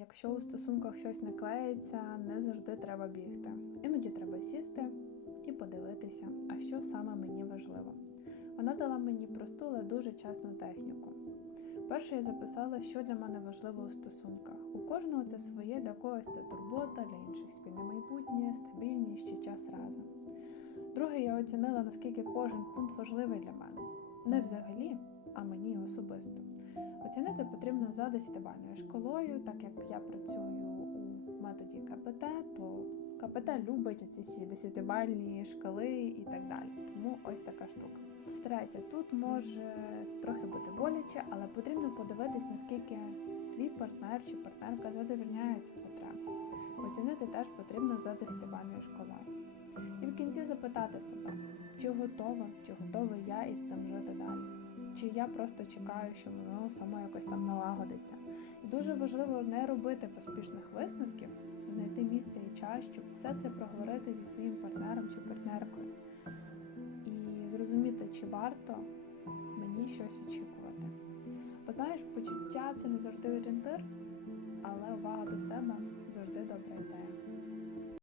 якщо у стосунках щось не клеїться, не завжди треба бігти. Іноді треба сісти і подивитися, а що саме мені важливо. Вона дала мені просту, але дуже чесну техніку. Перше я записала, що для мене важливо у стосунках. У кожного це своє, для когось це турбота, для інших спільне майбутнє, стабільність чи час разом. Друге, я оцінила, наскільки кожен пункт важливий для мене. Не взагалі, а мені особисто. Оцінити потрібно за десятибальною шкалою, так як я працюю у методі КПТ, то КПТ любить оці всі десятибальні шкали і так далі. Тому ось така штука. Третє, тут може трохи бути боляче, але потрібно подивитись, наскільки твій партнер чи партнерка задовільняє цю потребу. Оцінити теж потрібно за десятибальною шкалою. І в кінці запитати себе, чи готова, чи готовий я із цим жити далі. Чи я просто чекаю, що воно само якось там налагодиться. І дуже важливо не робити поспішних висновків, знайти місце і час, щоб все це проговорити зі своїм партнером чи партнеркою. І зрозуміти, чи варто мені щось очікувати. Бо знаєш, почуття це не завжди орієнтир, але увага до себе завжди добра ідея.